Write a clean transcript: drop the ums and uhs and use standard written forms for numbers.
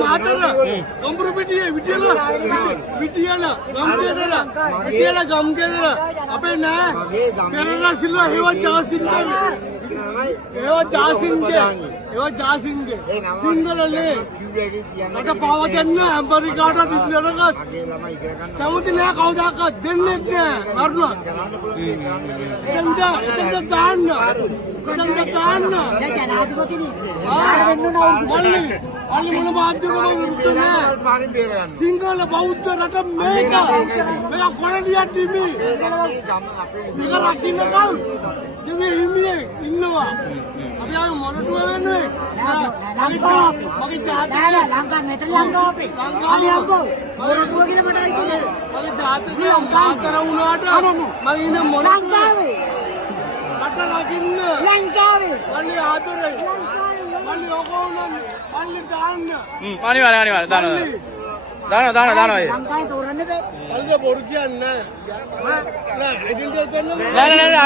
මාතර ගම්බුරු පිටියේ විටියල ගම්කේදර අපේ නෑ පෙරේරා සිල්වා ඒවා ජාසින්ගේ සිංහලනේ මට පාව දෙන්න ඇමරිකාට ඉස්ලරගත් කැමති නෑ කවදාකවත් දෙන්නෙත් නෑ මරුණා එතනට දාන්න අල්ලි මොන මාධ්‍යමකම විරුද්ධ නෑ සිංහල බෞද්ධ රට මේක කොරඩියක් තිබි මේක රකින්නකම් දෙවි හිමියේ ඉන්නවා අපි ආව මොනටුව වෙන්නේ මගේ ජාතිය ලංකාව මෙතන ලංකාව අපේ අනේ අම්බෝ මොනටුව කියලා මට අයිතිනේ මගේ ජාතිය ලංකාව වුණාට මම ඉන්නේ මොනටුවේ රට රකින්න ලංකාවේ අල්ලි ආදරේ අල්ලි ඔකෝනම් අල්ලි දාන්න අනිවාර්ය දානවා ලංකාවේ තෝරන්න බෑ අල්ලි බොරු කියන්නේ නෑ නෑ